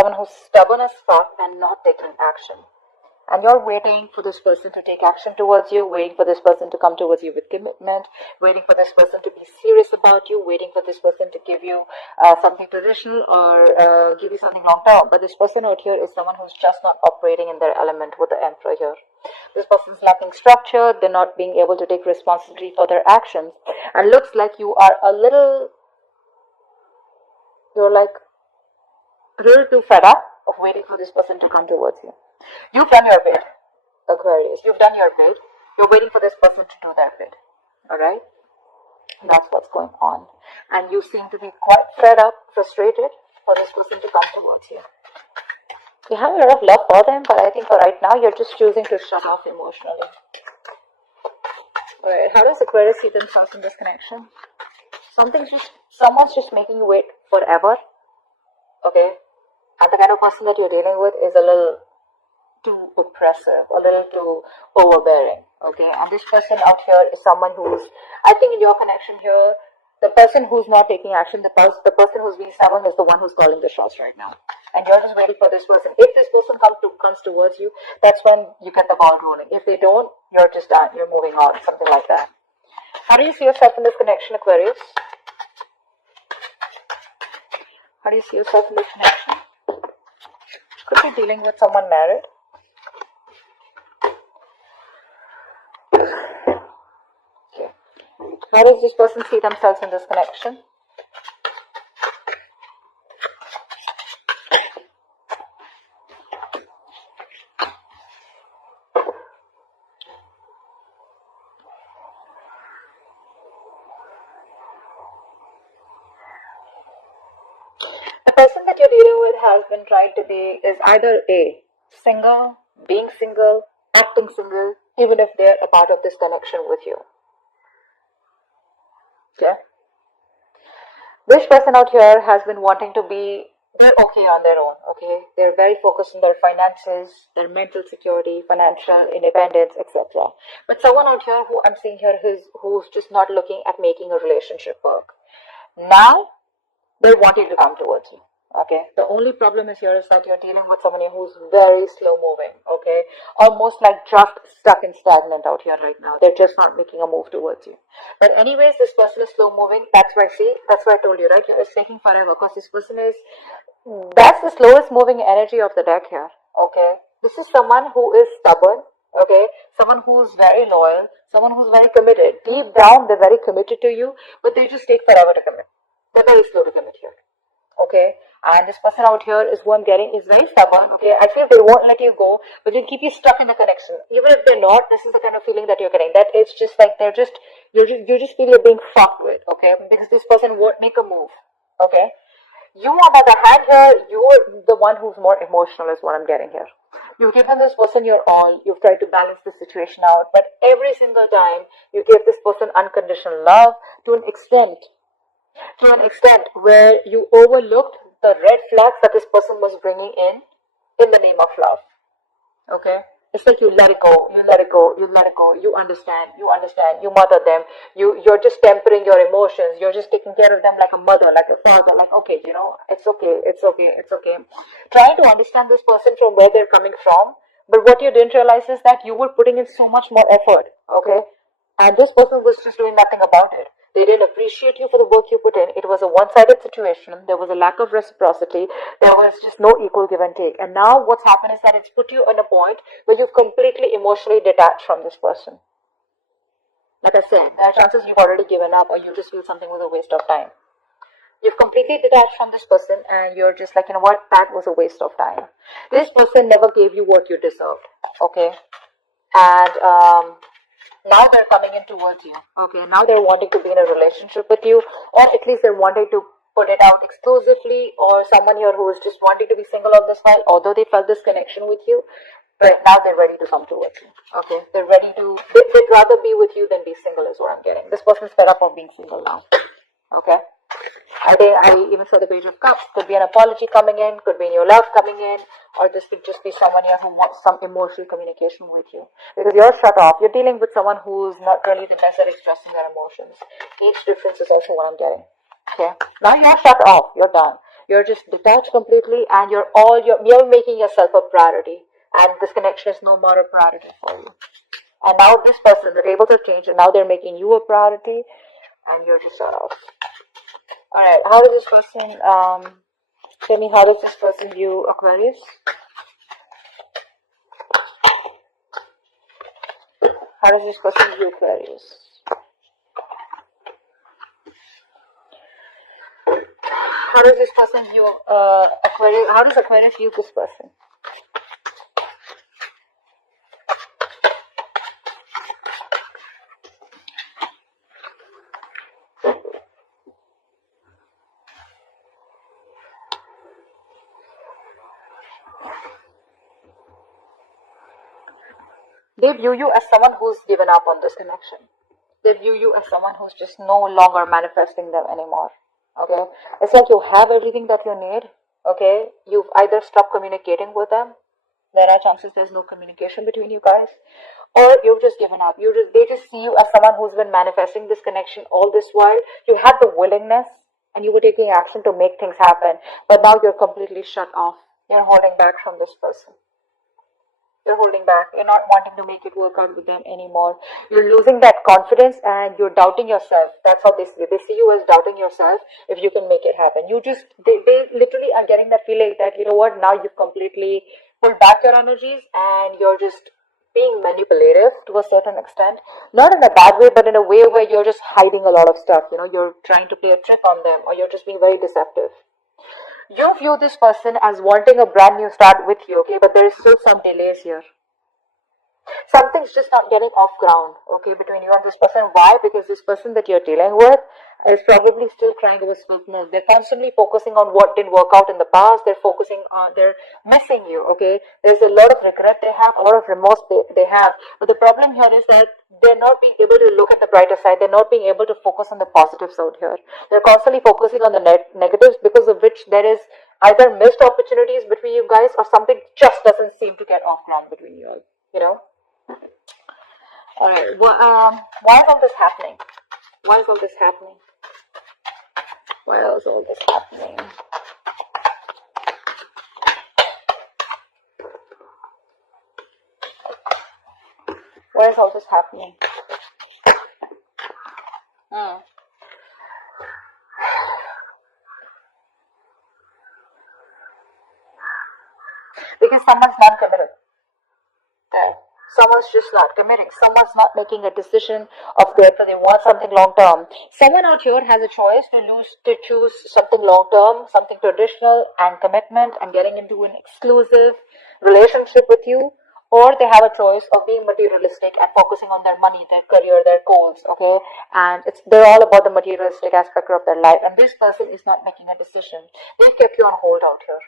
someone who's stubborn as fuck and not taking action. And you're waiting for this person to take action towards you, waiting for this person to come towards you with commitment, waiting for this person to be serious about you, waiting for this person to give you something traditional or give you something long term. But this person out here is someone who's just not operating in their element with the Emperor here. This person's lacking structure, they're not being able to take responsibility for their actions. And looks like you are you're like a little too fed up of waiting for this person to come towards you. You've done your bid, Aquarius. You've done your bid. You're waiting for this person to do their bid. Alright? That's what's going on. And you seem to be quite fed up, frustrated for this person to come towards you. You have a lot of love for them, but I think for right now, you're just choosing to shut off emotionally. Alright, how does Aquarius see themselves in this connection? Someone's just making you wait forever. Okay? And the kind of person that you're dealing with is a little too oppressive, a little too overbearing, okay? And this person out here is someone who's, I think in your connection here, the person who's not taking action, the person who's being stubborn is the one who's calling the shots right now. And you're just waiting for this person. If this person comes towards you, that's when you get the ball rolling. If they don't, you're just done, you're moving on, something like that. How do you see yourself in this connection, Aquarius? How do you see yourself in this connection? Could be dealing with someone married. Okay. How does this person see themselves in this connection? The person that you're dealing with has been trying to be, is either A, single, being single, acting single, even if they're a part of this connection with you. Okay? This person out here has been wanting to be, they're okay on their own, okay? They're very focused on their finances, their mental security, financial independence, etc. But someone out here who I'm seeing here who's just not looking at making a relationship work. Now, they're wanting to come towards you. Okay, the only problem is here is that you're dealing with someone who's very slow moving, okay, almost like just stuck and stagnant out here right now. They're just not making a move towards you. But anyways, this person is slow moving. That's why I told you, right? It's taking forever because this person that's the slowest moving energy of the deck here, okay. This is someone who is stubborn, okay, someone who's very loyal, someone who's very committed. Deep down, they're very committed to you, but they just take forever to commit. They're very slow to commit here. Okay, and this person out here is who I'm getting is very stubborn. Okay, I feel they won't let you go, but they'll keep you stuck in the connection. Even if they're not, this is the kind of feeling that you're getting. That it's just like you just feel you're being fucked with. Okay, because this person won't make a move. Okay, you on the other hand here, you're the one who's more emotional is what I'm getting here. You've given this person your all. You've tried to balance the situation out, but every single time you give this person unconditional love to an extent where you overlooked the red flags that this person was bringing in the name of love. Okay? It's like you let it go, you understand, you mother them, you're just tempering your emotions, you're just taking care of them like a mother, like a father, like, okay, it's okay. Trying to understand this person from where they're coming from, but what you didn't realize is that you were putting in so much more effort, okay? And this person was just doing nothing about it. They didn't appreciate you for the work you put in. It was a one-sided situation. There was a lack of reciprocity. There was just no equal give and take. And now what's happened is that it's put you on a point where you've completely emotionally detached from this person. Like I said, there are chances you've already given up or you just feel something was a waste of time. You've completely detached from this person and you're just like, you know what, that was a waste of time. This person never gave you what you deserved. Okay? And, now they're coming in towards you. Okay, now they're wanting to be in a relationship with you, or at least they're wanting to put it out exclusively, or someone here who is just wanting to be single all this while, although they felt this connection with you, but now they're ready to come towards you. Okay, they'd rather be with you than be single is what I'm getting. This person's fed up of being single now. Okay. I even saw the Page of Cups. Could be an apology coming in, could be new love coming in, or this could just be someone here who wants some emotional communication with you. Because you're shut off. You're dealing with someone who's not really the best at expressing their emotions. Age difference is also what I'm getting. Okay? Now you're shut off. You're done. You're just detached completely, and you're making yourself a priority, and this connection is no more a priority for you. And now this person, the tables have changed, and now they're making you a priority, and you're just sort of. Alright, how does this person, tell me, how does this person view Aquarius? How does this person view Aquarius? How does this person view Aquarius? How does Aquarius view this person? They view you as someone who's given up on this connection. They view you as someone who's just no longer manifesting them anymore. Okay? It's like you have everything that you need. Okay? You've either stopped communicating with them. There are chances there's no communication between you guys. Or you've just given up. They just see you as someone who's been manifesting this connection all this while. You had the willingness and you were taking action to make things happen. But now you're completely shut off. You're holding back from this person. You're holding back. You're not wanting to make it work out with them anymore. You're losing that confidence and you're doubting yourself. That's how they see you. They see you as doubting yourself if you can make it happen. They literally are getting that feeling that, you know what, now you've completely pulled back your energies and you're just being manipulative to a certain extent. Not in a bad way, but in a way where you're just hiding a lot of stuff. You know, you're trying to play a trick on them, or you're just being very deceptive. You view this person as wanting a brand new start with you, okay, but there is still some delays here. Something's just not getting off ground, okay, between you and this person. Why? Because this person that you're dealing with is probably still trying to sweep milk. They're constantly focusing on what didn't work out in the past. They're missing you, okay. There's a lot of regret they have, a lot of remorse they have. But the problem here is that they're not being able to look at the brighter side. They're not being able to focus on the positives out here. They're constantly focusing on the negatives, because of which there is either missed opportunities between you guys, or something just doesn't seem to get off ground between you all, you know. Alright, why is all this happening? Why is all this happening? Why is all this happening? Why is all this happening? Because someone's not committed. Okay. Someone's just not committing. Someone's not making a decision of whether they want something long term. Someone out here has a choice to choose something long term, something traditional and commitment and getting into an exclusive relationship with you, or they have a choice of being materialistic and focusing on their money, their career, their goals, okay? And they're all about the materialistic aspect of their life, and this person is not making a decision. They've kept you on hold out here.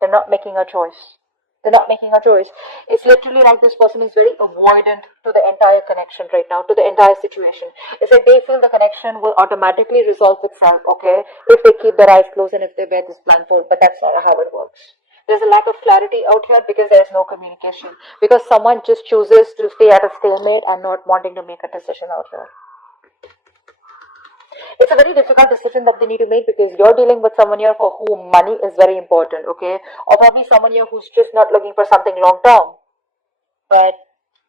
They're not making a choice. They're not making a choice. It's literally like this person is very avoidant to the entire connection right now, to the entire situation. It's like they feel the connection will automatically resolve itself, okay, if they keep their eyes closed and if they wear this blindfold, but that's not how it works. There's a lack of clarity out here because there's no communication. Because someone just chooses to stay at a stalemate and not wanting to make a decision out here. It's a very difficult decision that they need to make, because you're dealing with someone here for whom money is very important, okay? Or probably someone here who's just not looking for something long term. But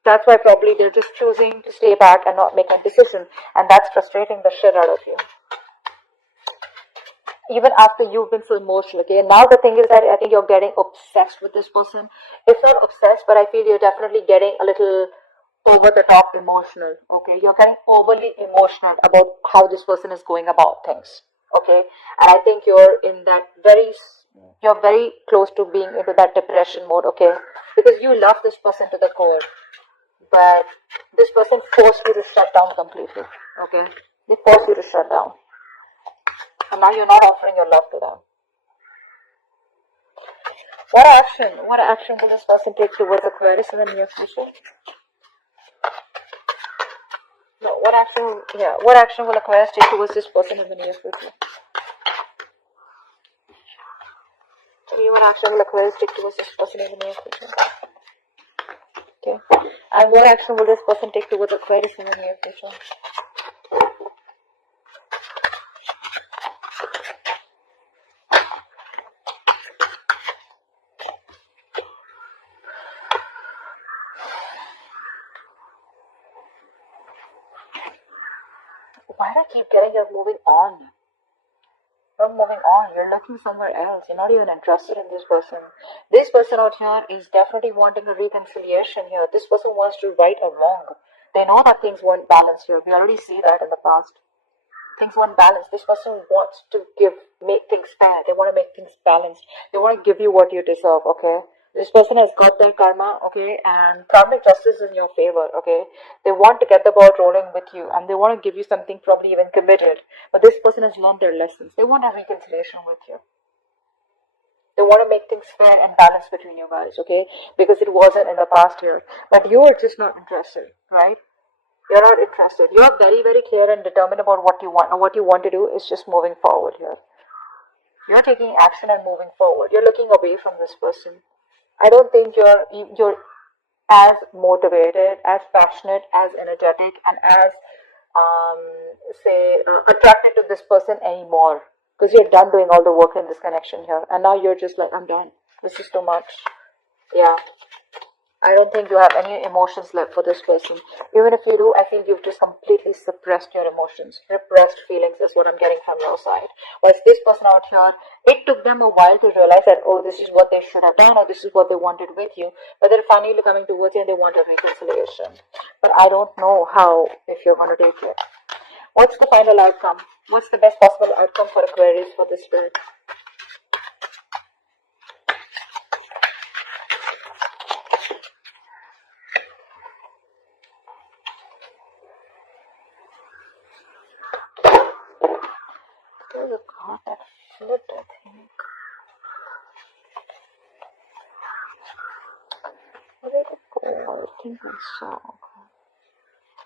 that's why probably they're just choosing to stay back and not make a decision. And that's frustrating the shit out of you. Even after you've been so emotional, okay? And now the thing is that I think you're getting obsessed with this person. It's not obsessed, but I feel you're definitely getting a little over the top emotional, okay? You're getting overly emotional about how this person is going about things, okay? And I think you're very close to being into that depression mode, okay? Because you love this person to the core, but this person forced you to shut down completely, okay? They forced you to shut down. And now you're not offering your love to them. What action will this person take towards Aquarius in the near future? No, what action will Aquarius take towards this person in the near future? Okay, what action will Aquarius take towards this person in the near future? Okay. And what action will this person take towards Aquarius in the near future? Why do I keep getting you're moving on? You're moving on. You're looking somewhere else. You're not even interested in this person. This person out here is definitely wanting a reconciliation here. This person wants to right a wrong. They know that things weren't balanced here. We already see that in the past. Things weren't balanced. This person wants to make things fair. They want to make things balanced. They want to give you what you deserve, okay? This person has got their karma, okay, and karmic justice is in your favor, okay? They want to get the ball rolling with you, and they want to give you something probably even committed. But this person has learned their lessons. They want a reconciliation with you. They want to make things fair and balanced between you guys, okay? Because it wasn't in the past here. But you are just not interested, right? You're not interested. You're very, very clear and determined about what you want, and what you want to do is just moving forward here. You're taking action and moving forward. You're looking away from this person. I don't think you're as motivated, as passionate, as energetic, and as attracted to this person anymore, because you're done doing all the work in this connection here, and now you're just like, I'm done. This is too much. Yeah. I don't think you have any emotions left for this person. Even if you do, I feel you've just completely suppressed your emotions. Repressed feelings is what I'm getting from your side. Whereas this person out here, it took them a while to realize that, oh, this is what they should have done, or this is what they wanted with you. But they're finally coming towards you and they want a reconciliation. But I don't know how, if you're going to take it. What's the final outcome? What's the best possible outcome for Aquarius for this spirit? There's a card that flipped, I think. Where did it go? I think I saw.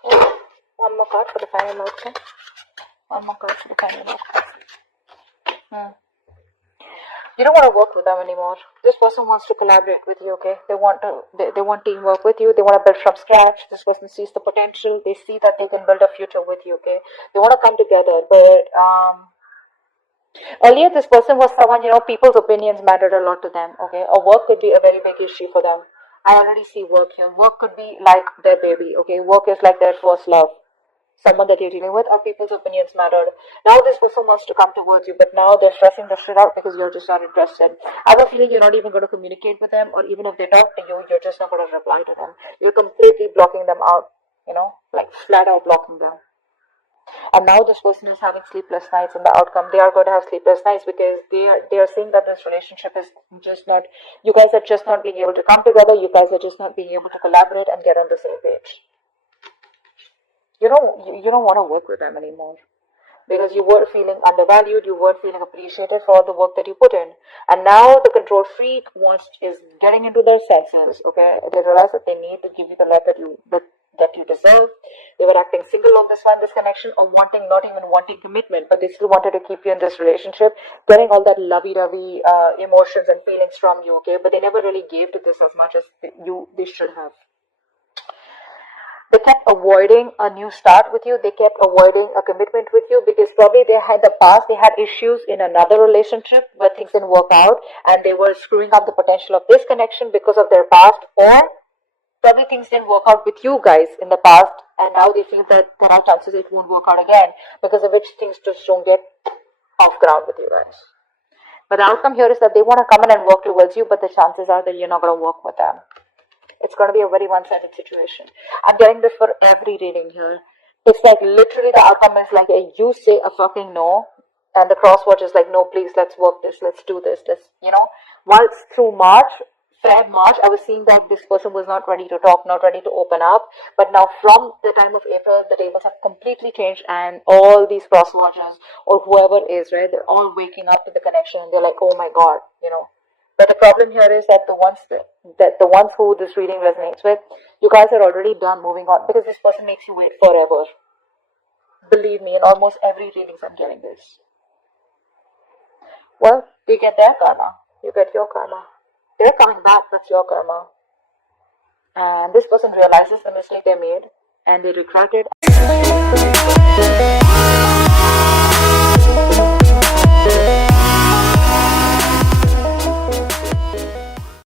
Oh, one more card for the final outcome. One more card for the final outcome. You don't want to work with them anymore. This person wants to collaborate with you, okay? They want teamwork with you. They want to build from scratch. This person sees the potential. They see that they can build a future with you, okay? They want to come together, but earlier this person was someone, people's opinions mattered a lot to them, okay? Or work could be a very big issue for them. I already see work here. Work could be like their baby, okay? Work is like their first love. Someone that you're dealing with, or people's opinions mattered. Now this person wants to come towards you, but now they're stressing the shit out because you're just not interested. I have a feeling you're not even going to communicate with them, or even if they talk to you, you're just not going to reply to them. You're completely blocking them out, like flat out blocking them. And now this person is having sleepless nights, and the outcome, they are going to have sleepless nights because they are seeing that this relationship is just not, you guys are just not being able to come together, you guys are just not being able to collaborate and get on the same page. You don't want to work with them anymore because you were feeling undervalued, you were feeling appreciated for all the work that you put in, and now the control freak is getting into their senses. Okay, they realize that they need to give you the love that you deserve. They were acting single on this connection, or not even wanting commitment, but they still wanted to keep you in this relationship, getting all that lovey-dovey emotions and feelings from you. Okay, but they never really gave to this as much as they should have. They kept avoiding a new start with you. They kept avoiding a commitment with you because probably they had issues in another relationship where things didn't work out, and they were screwing up the potential of this connection because of their past, or probably things didn't work out with you guys in the past, and now they feel that there are chances it won't work out again, because of which things just don't get off ground with you guys. But the outcome here is that they want to come in and work towards you, but the chances are that you're not going to work with them. It's going to be a very one-sided situation. I'm getting this for every reading here. It's like literally the outcome is like you say a fucking no, and the crosswatch is like, no, please, let's work this, let's do this, Once through March, I was seeing that this person was not ready to talk, not ready to open up. But now from the time of April, the tables have completely changed, and all these crosswatchers or whoever is, right, they're all waking up to the connection, and they're like, oh my God, But the problem here is that the ones who this reading resonates with, you guys are already done moving on, because this person makes you wait forever. Believe me, in almost every reading I'm getting this. Well, you get their karma. You get your karma. They're coming back, that's your karma. And this person realizes the mistake they made, and they regret it.